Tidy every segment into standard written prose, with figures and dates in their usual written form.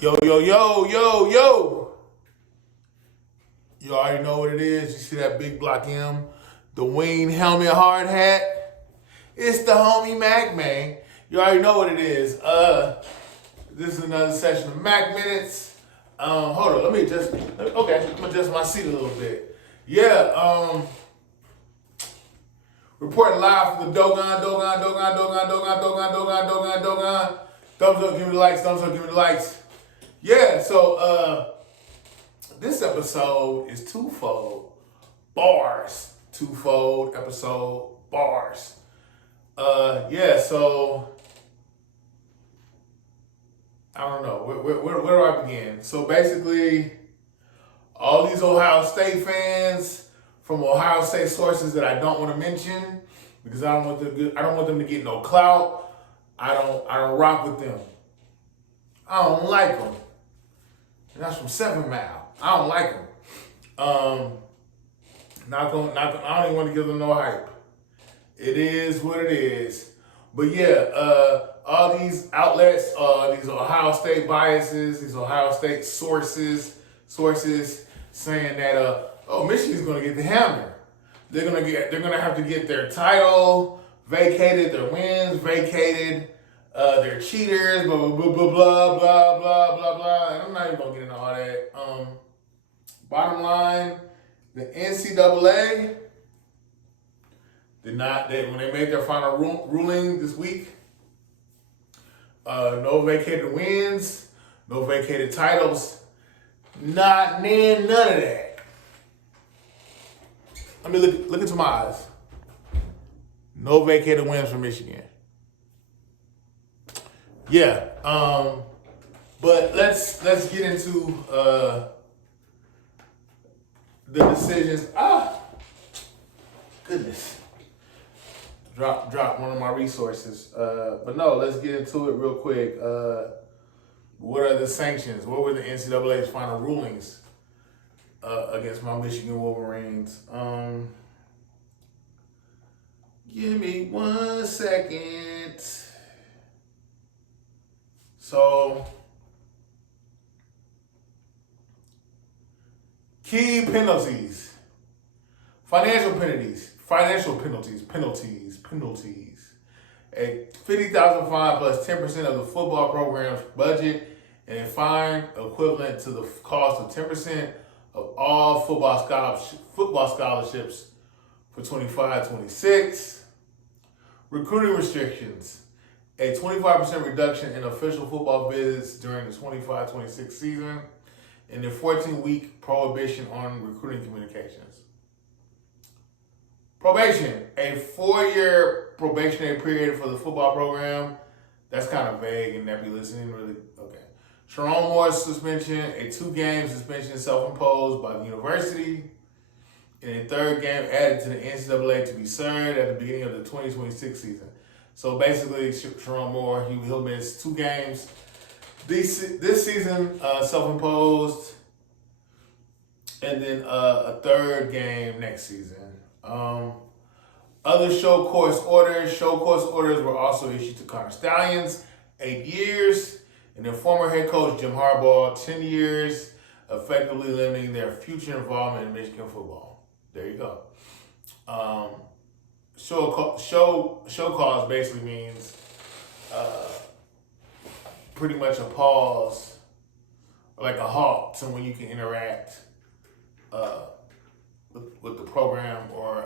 Yo, yo, yo, yo, yo. You already know what it is. You see that big block M, the wing helmet hard hat. It's the homie Mac, man. You already know what it is. This is another session of Mac Minutes. Hold on, let me adjust my seat a little bit. Yeah, reporting live from the Dogon. Thumbs up, give me the likes, thumbs up, give me the likes. Yeah, so this episode is twofold. Bars. Twofold episode, bars. So I don't know. Where do I begin? So basically, all these Ohio State fans from Ohio State sources that I don't want to mention because I don't want them to get no clout. I don't rock with them. I don't like them. And that's from 7 Mile. I don't like them. I don't even want to give them no hype. It is what it is. But yeah, all these outlets, these Ohio State biases, these Ohio State sources saying that Michigan's gonna get the hammer. They're gonna have to get their title vacated, their wins vacated, they're cheaters, blah blah blah blah blah blah blah blah blah. And I'm not even gonna get into all that. Bottom line, the NCAA when they made their final ruling this week, no vacated wins, no vacated titles, none of that. I mean, look into my eyes. No vacated wins for Michigan. Yeah, but let's get into the decisions. Goodness. Drop one of my resources. But no, let's get into it real quick. What are the sanctions? What were the NCAA's final rulings against my Michigan Wolverines? Give me 1 second. So, key penalties. Financial penalties. A $50,000 fine plus 10% of the football program's budget, and a fine equivalent to the cost of 10% of all football scholarships for 25-26. Recruiting restrictions. A 25% reduction in official football visits during the 25-26 season, and a 14-week prohibition on recruiting communications. Probation, a 4-year probationary period for the football program. That's kind of vague and nebulous. Okay. Sharon Moore's suspension, a 2-game suspension self-imposed by the university, and a 3rd game added to the NCAA to be served at the beginning of the 2026 season. So basically, Sharon Moore, he'll miss 2 games this season, self-imposed, and then a 3rd game next season. Other show course orders were also issued to Connor Stallions, 8 years, and their former head coach Jim Harbaugh, 10 years, effectively limiting their future involvement in Michigan football. There you go. Show cause basically means pretty much a pause, like a halt, somewhere you can interact with the program or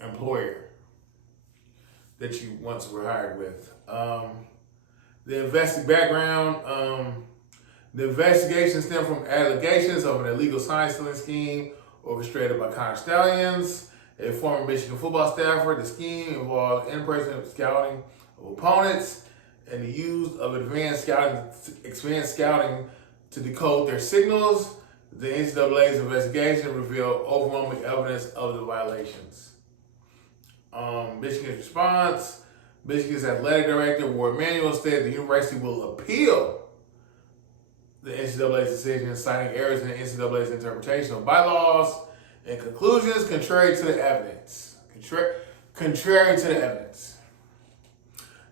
employer that you once were hired with. The investigation stemmed from allegations of an illegal sign stealing scheme orchestrated by Connor Stallions, a former Michigan football staffer. The scheme involved in-person scouting of opponents and the use of advanced scouting to decode their signals. The NCAA's investigation revealed overwhelming evidence of the violations. Michigan's response: Michigan's athletic director, Ward Manuel, said the university will appeal the NCAA's decision, citing errors in the NCAA's interpretation of bylaws and conclusions contrary to the evidence.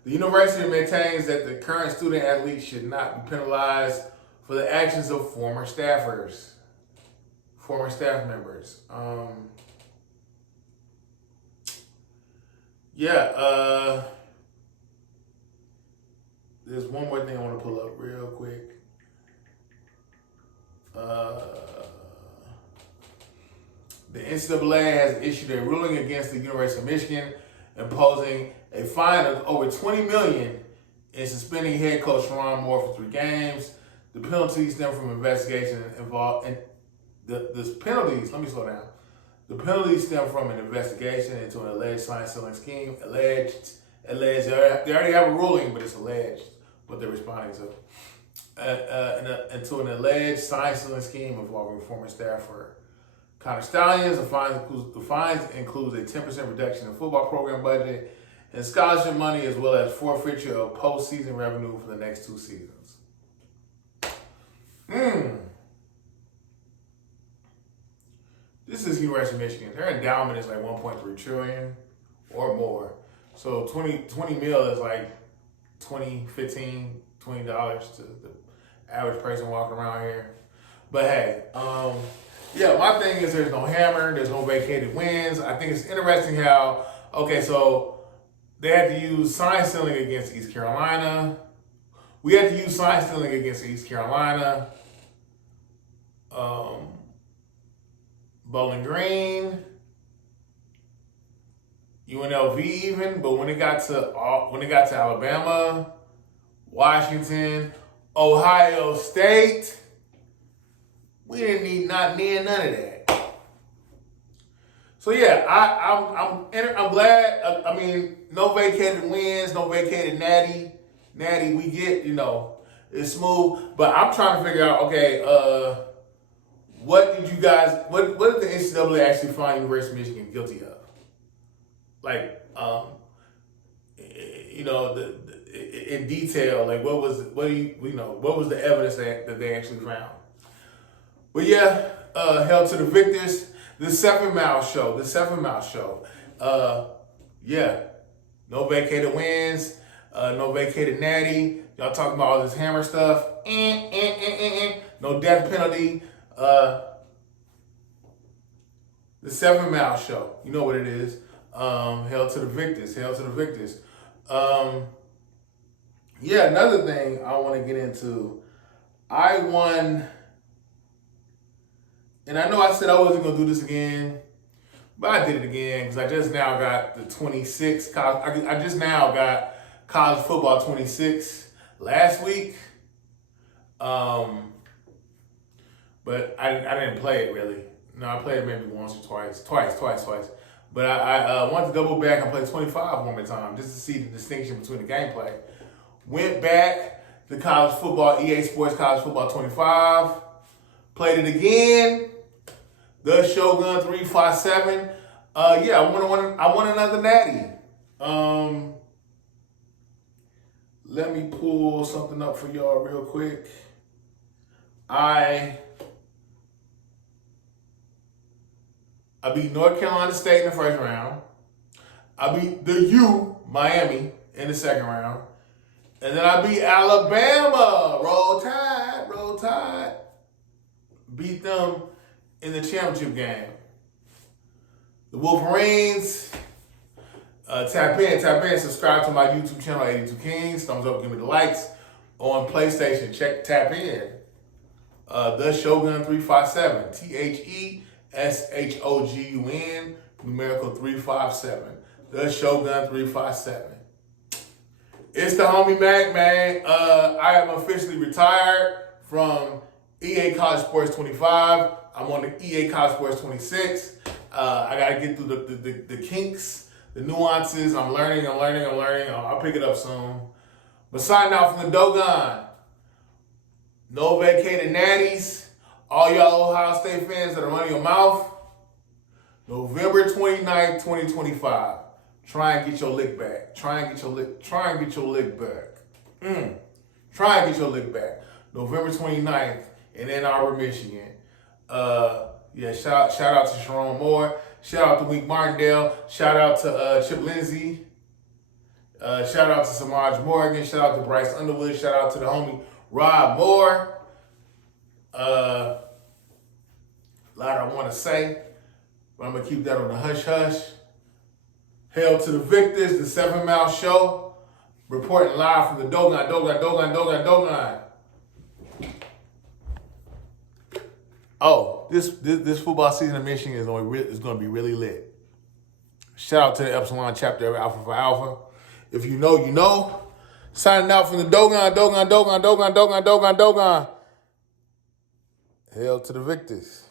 The university maintains that the current student athletes should not be penalized for the actions of former staff members. There's one more thing I want to pull up real quick. The NCAA has issued a ruling against the University of Michigan, imposing a fine of over $20 million and suspending head coach Ron Moore for 3 games. The penalties stem from investigation involved in the penalties. Let me slow down. The penalties stem from an investigation into an alleged sign-stealing scheme. Alleged. They already have a ruling, but it's alleged what they're responding to. Into an alleged sign-stealing scheme involving former staffer Connor Stallions. The fines includes a 10% reduction in football program budget and scholarship money, as well as forfeiture of postseason revenue for the next 2 seasons. This is University of Michigan. Their endowment is like 1.3 trillion or more. So 20 mil is like $20 to the average person walking around here. But hey, my thing is there's no hammer, there's no vacated wins. I think it's interesting how, so they had to use sign stealing against East Carolina. We had to use sign stealing against East Carolina. Bowling Green, UNLV even, but when it got to Alabama, Washington, Ohio State, we didn't need none of that. So yeah, I'm glad. I mean, no vacated wins, no vacated natty. We get, it's smooth, but I'm trying to figure out, what did the NCAA actually find University of Michigan guilty of? Like, in detail, like what was the evidence that they actually found? But yeah, held to the victors. The 7 Mile Show. No vacated wins, no vacated natty. Y'all talking about all this hammer stuff. No death penalty. The 7 Mile Show. You know what it is. Held to the victors. Another thing I want to get into. I won, and I know I said I wasn't going to do this again, but I did it again because I just now got the 26. I just now got college football 26 last week. But I didn't play it really. No, I played it maybe once or twice. But I wanted to double back and play 25 one more time just to see the distinction between the gameplay. Went back to college football, EA Sports College Football 25. Played it again. The Shogun 357. I won another natty. Let me pull something up for y'all real quick. I beat North Carolina State in the first round. I beat the Miami in the second round. And then I beat Alabama. Roll Tide. Beat them in the championship game. The Wolverines, tap in, subscribe to my YouTube channel, 82 Kings. Thumbs up, give me the likes. On PlayStation, tap in. The Shogun 357. THESHOGUN, numerical 357. The Shogun 357. It's the homie Mac, man. I am officially retired from EA College Sports 25. I'm on the EA College Sports 26. I got to get through the kinks, the nuances. I'm learning. I'll pick it up soon. But signing out from the Dogon. No vacated natties. All y'all Ohio State fans that are running your mouth, November 29th, 2025. Try and get your lick back. November 29th in Ann Arbor, Michigan. Shout out to Sharon Moore. Shout out to Wink Martindale. Shout out to Chip Lindsey. Shout out to Samaj Morgan. Shout out to Bryce Underwood. Shout out to the homie Rob Moore. A lot I want to say, but I'm going to keep that on the hush-hush. Hail to the victors, the 7 Mile Show. Reporting live from the Dogon. Oh, this football season in Michigan is going to be really lit. Shout out to the Epsilon chapter of Alpha for Alpha. If you know, you know. Signing out from the Dogon. Hail to the victors.